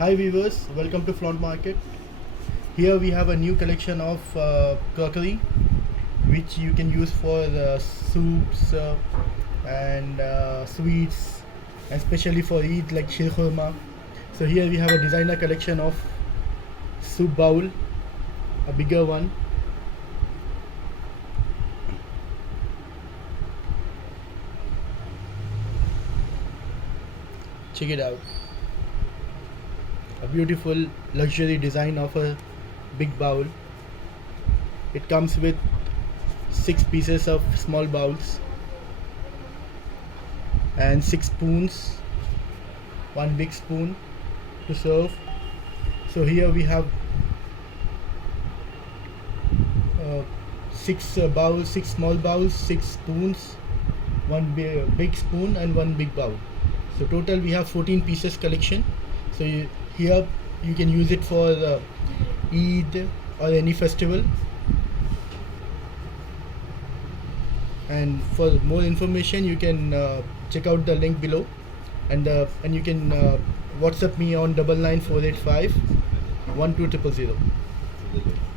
Hi viewers, welcome to Flaunt Market. Here we have a new collection of crockery which you can use for soups and sweets, especially for Eid like Sheer Khorma. So here we have a designer collection of soup bowl, a bigger one. Check it out. A beautiful luxury design of a big bowl. It comes with 6 pieces of small bowls and 6 spoons, one big spoon to serve. So here we have 6 bowls, 6 small bowls, 6 spoons, one big spoon and one big bowl. So total we have 14 pieces collection. So here you can use it for Eid or any festival. And for more information you can check out the link below, and you can WhatsApp me on 99485 12000.